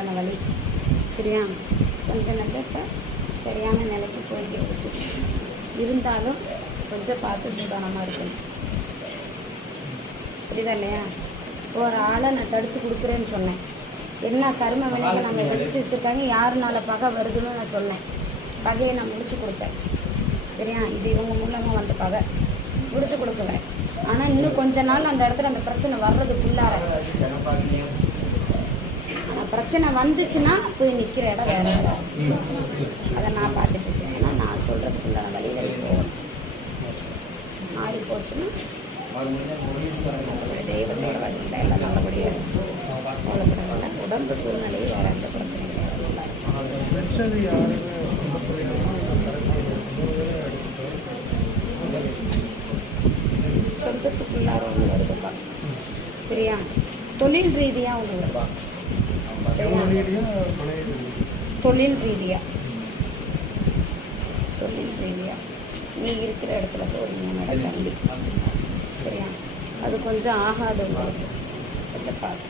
உண்டான வழி. சரியா? கொஞ்சம் நல்ல இப்போ சரியான நிலைக்கு போய்கிட்டு இருக்கு. இருந்தாலும் கொஞ்சம் பார்த்து சூதானமாக இருக்கணும். புரியுதா இல்லையா? ஒரு ஆளை நான் தடுத்து கொடுக்குறேன்னு சொன்னேன். என்ன கரும வினைகள் நம்ம விதிச்சு வச்சுருக்காங்க, யாருனால பகை வருதுன்னு நான் சொன்னேன். பகையை நான் முடிச்சு கொடுத்தேன். சரியா? இது இவங்க மூலமாக வந்த பகை முடிச்சு கொடுக்கல. ஆனால் இன்னும் கொஞ்ச நாள் அந்த இடத்துல அந்த பிரச்சனை வர்றதுக்குள்ளார, ஆனால் பிரச்சனை வந்துச்சுன்னா போய் நிற்கிற இடம் வேற இடம். அதை நான் பார்த்துட்டு இருக்கேன். ஏன்னா நான் சொல்கிறதுக்குண்டான வழியில் போகணும். மாறி போச்சுன்னா தெய்வத்தோட வழியில் எல்லாம் நல்லபடியாக கவலைப்படவில்லை. உடம்பு சூழ்நிலையை வேறு எந்த பிரச்சனையும் சொர்க்கத்துக்குள்ளார ஒன்று வருதுப்பா. சரியா? தொழில் ரீதியாக ஒன்று வருவா. சரியா? தொழில் ரீதியாக நீ இருக்கிற இடத்துல போகிறீங்க தம்பி. சரியா? அது கொஞ்சம் ஆகாது உங்களுக்கு. கொஞ்சம் பார்த்து